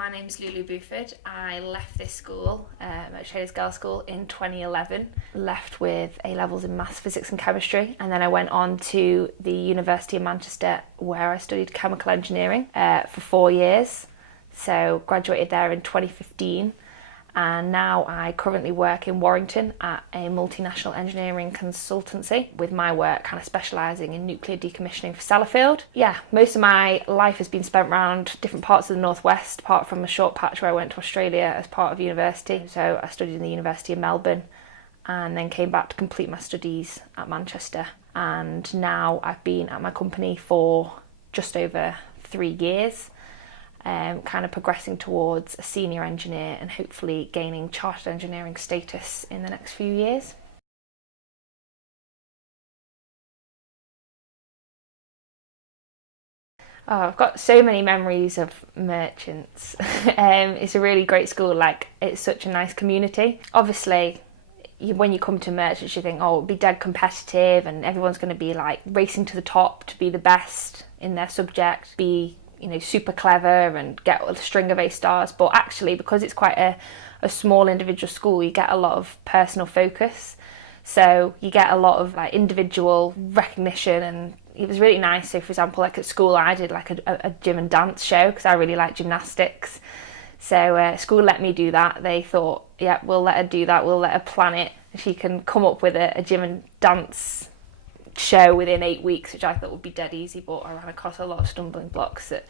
My name's Lulu Buford. I left this school, at Shaders Girls' School, in 2011. Left with A-levels in maths, physics and chemistry, and then I went on to the University of Manchester where I studied chemical engineering for 4 years. So graduated there in 2015, and now I currently work in Warrington at a multinational engineering consultancy, with my work kind of specialising in nuclear decommissioning for Sellafield. Yeah, most of my life has been spent around different parts of the northwest, apart from a short patch where I went to Australia as part of university. So I studied in the University of Melbourne and then came back to complete my studies at Manchester. And now I've been at my company for just over 3 years. Kind of progressing towards a senior engineer and hopefully gaining chartered engineering status in the next few years. Oh, I've got so many memories of Merchants. It's a really great school, like it's such a nice community. Obviously, when you come to Merchants you think, oh, it'll be dead competitive and everyone's going to be like racing to the top to be the best in their subject, be super clever and get a string of A stars, but actually because it's quite a small individual school, you get a lot of personal focus, so you get a lot of like individual recognition, and it was really nice. So for example, like at school I did like a gym and dance show because I really like gymnastics, so school let me do that. They thought, yeah, we'll let her do that, we'll let her plan it, she can come up with a gym and dance show within 8 weeks, which I thought would be dead easy, but I ran across a lot of stumbling blocks that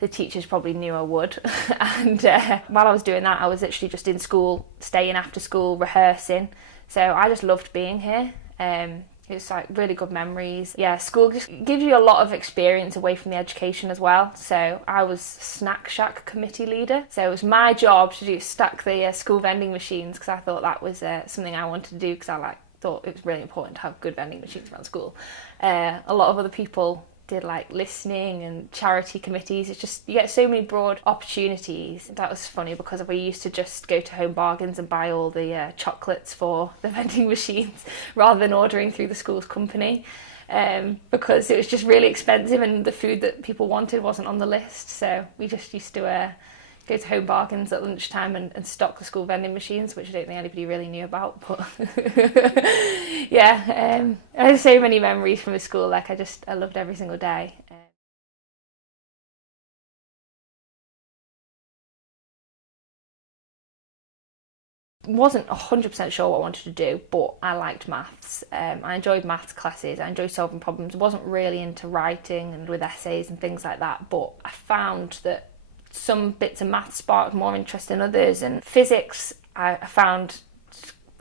the teachers probably knew I would. And while I was doing that, I was literally just in school, staying after school, rehearsing. So I just loved being here. It was like really good memories. Yeah, school just gives you a lot of experience away from the education as well. So I was snack shack committee leader. So it was my job to stack the school vending machines, because I thought that was something I wanted to do, because I thought it was really important to have good vending machines around school. A lot of other people did like listening and charity committees. It's just, you get so many broad opportunities. That was funny because we used to just go to Home Bargains and buy all the chocolates for the vending machines rather than ordering through the school's company, because it was just really expensive and the food that people wanted wasn't on the list. So we just used to go to Home Bargains at lunchtime and stock the school vending machines, which I don't think anybody really knew about. But yeah, I have so many memories from the school. Like I loved every single day. Wasn't 100% sure what I wanted to do, but I liked maths. I enjoyed maths classes. I enjoyed solving problems. Wasn't really into writing and with essays and things like that, but I found that some bits of maths sparked more interest than others, and physics I found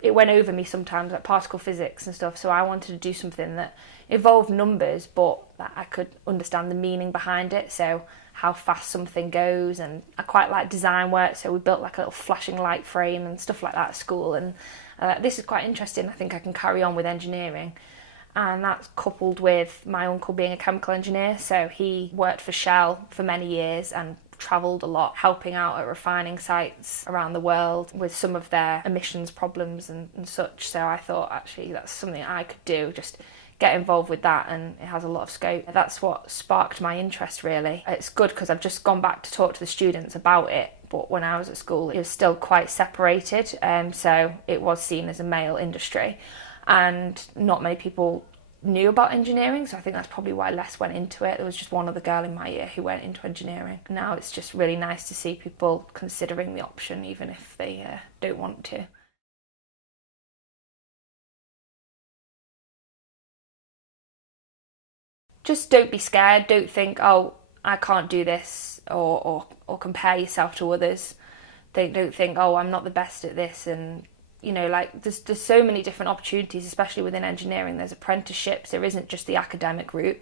it went over me sometimes, like particle physics and stuff. So I wanted to do something that involved numbers but that I could understand the meaning behind it, so how fast something goes. And I quite like design work, so we built like a little flashing light frame and stuff like that at school, and this is quite interesting. I think I can carry on with engineering. And that's coupled with my uncle being a chemical engineer, so he worked for Shell for many years and travelled a lot, helping out at refining sites around the world with some of their emissions problems and such. So I thought actually that's something I could do, just get involved with that, and it has a lot of scope. That's what sparked my interest really. It's good because I've just gone back to talk to the students about it, but when I was at school it was still quite separated, so it was seen as a male industry and not many people knew about engineering, so I think that's probably why less went into it. There was just one other girl in my year who went into engineering. Now it's just really nice to see people considering the option even if they don't want to. Just don't be scared. Don't think, oh, I can't do this, or compare yourself to others. Don't think, oh, I'm not the best at this. And like there's so many different opportunities, especially within engineering. There's apprenticeships. There isn't just the academic route,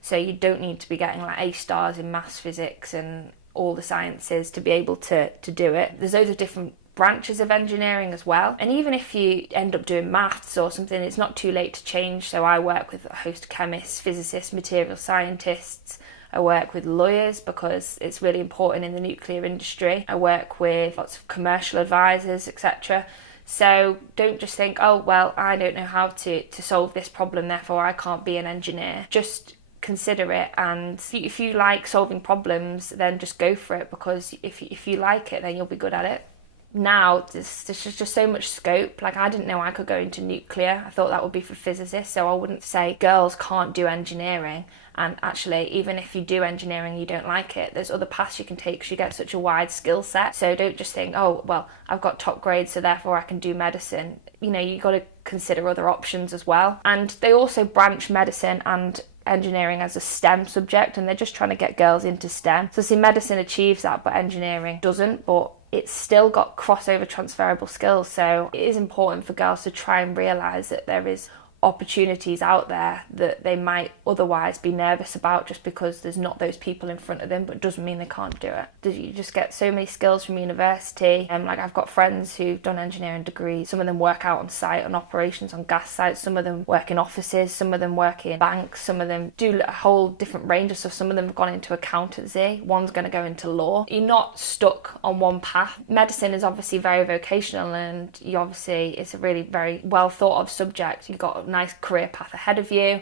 so you don't need to be getting like A stars in maths, physics and all the sciences to be able to do it. There's loads of different branches of engineering as well, and even if you end up doing maths or something, it's not too late to change. So I work with a host of chemists, physicists, material scientists. I work with lawyers because it's really important in the nuclear industry. I work with lots of commercial advisors, etc. So don't just think, oh, well, I don't know how to solve this problem, therefore I can't be an engineer. Just consider it, and if you like solving problems, then just go for it, because if you like it, then you'll be good at it. Now there's just so much scope. Like, I didn't know I could go into nuclear. I thought that would be for physicists, so I wouldn't say girls can't do engineering. And actually, even if you do engineering and you don't like it, there's other paths you can take, because you get such a wide skill set. So don't just think, oh well, I've got top grades so therefore I can do medicine. You know, you got to consider other options as well. And they also branch medicine and engineering as a STEM subject, and they're just trying to get girls into STEM. So see, medicine achieves that, but engineering doesn't. But it's still got crossover transferable skills, so it is important for girls to try and realise that there is opportunities out there that they might otherwise be nervous about, just because there's not those people in front of them, but it doesn't mean they can't do it. You just get so many skills from university, and like, I've got friends who've done engineering degrees. Some of them work out on site on operations on gas sites, some of them work in offices, some of them work in banks, some of them do a whole different range of stuff. Some of them have gone into accountancy, one's going to go into law. You're not stuck on one path. Medicine is obviously very vocational, and it's a really very well thought of subject. You've got a nice career path ahead of you.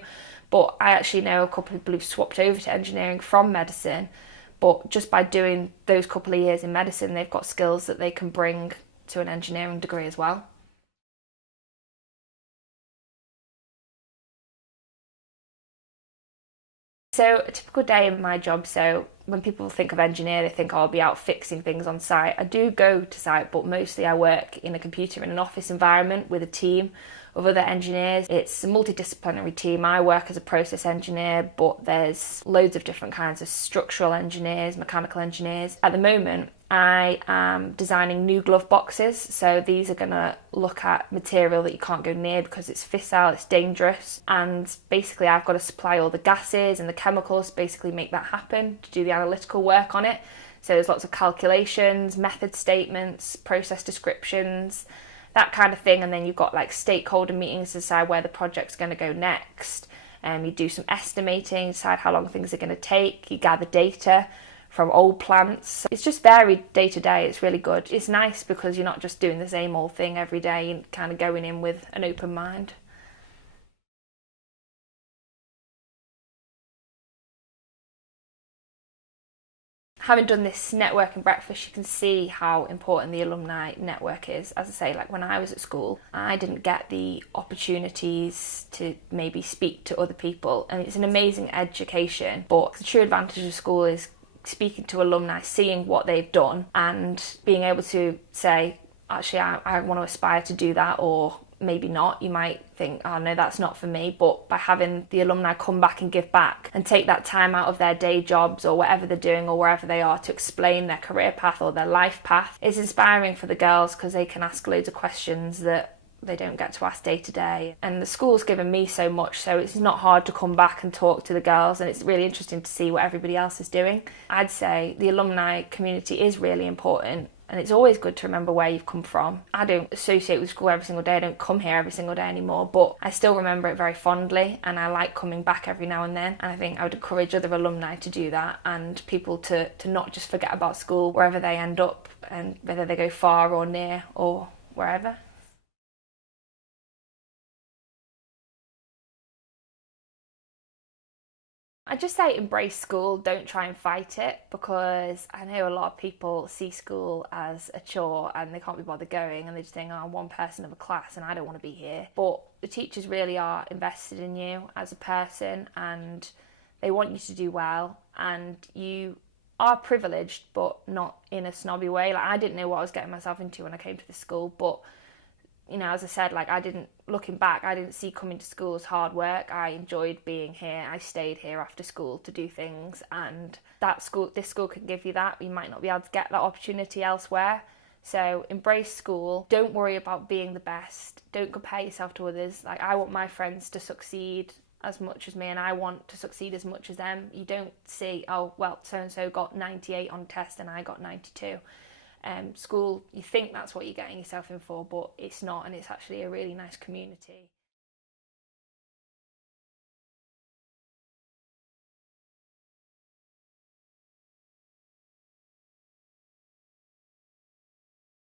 But I actually know a couple of people who've swapped over to engineering from medicine, but just by doing those couple of years in medicine, they've got skills that they can bring to an engineering degree as well. So a typical day in my job, so when people think of engineer, they think, oh, I'll be out fixing things on site. I do go to site, but mostly I work in a computer in an office environment with a team of other engineers. It's a multidisciplinary team. I work as a process engineer, but there's loads of different kinds of structural engineers, mechanical engineers. At the moment, I am designing new glove boxes. So these are going to look at material that you can't go near because it's fissile, it's dangerous. And basically I've got to supply all the gases and the chemicals to basically make that happen, to do the analytical work on it. So there's lots of calculations, method statements, process descriptions, that kind of thing. And then you've got like stakeholder meetings to decide where the project's going to go next. You do some estimating, decide how long things are going to take. You gather data from old plants. It's just varied day to day. It's really good. It's nice because you're not just doing the same old thing every day, and kind of going in with an open mind. Having done this networking breakfast, you can see how important the alumni network is. As I say, like when I was at school, I didn't get the opportunities to maybe speak to other people, and it's an amazing education. But the true advantage of school is speaking to alumni, seeing what they've done, and being able to say, actually, I want to aspire to do that, or maybe not. You might think, oh no, that's not for me. But by having the alumni come back and give back and take that time out of their day jobs or whatever they're doing or wherever they are to explain their career path or their life path, it's inspiring for the girls, because they can ask loads of questions that they don't get to ask day to day. And the school's given me so much, so it's not hard to come back and talk to the girls, and it's really interesting to see what everybody else is doing. I'd say the alumni community is really important, and it's always good to remember where you've come from. I don't associate with school every single day, I don't come here every single day anymore, but I still remember it very fondly, and I like coming back every now and then. And I think I would encourage other alumni to do that, and people to not just forget about school wherever they end up, and whether they go far or near or wherever. I just say embrace school, don't try and fight it, because I know a lot of people see school as a chore and they can't be bothered going, and they just think, oh, I'm one person of a class and I don't want to be here. But the teachers really are invested in you as a person, and they want you to do well, and you are privileged, but not in a snobby way. Like, I didn't know what I was getting myself into when I came to the school, but as I said, like, looking back, I didn't see coming to school as hard work. I enjoyed being here. I stayed here after school to do things, and this school can give you that. You might not be able to get that opportunity elsewhere. So embrace school. Don't worry about being the best. Don't compare yourself to others. Like, I want my friends to succeed as much as me, and I want to succeed as much as them. You don't see, oh, well, so-and-so got 98 on test and I got 92. School, you think that's what you're getting yourself in for, but it's not, and it's actually a really nice community.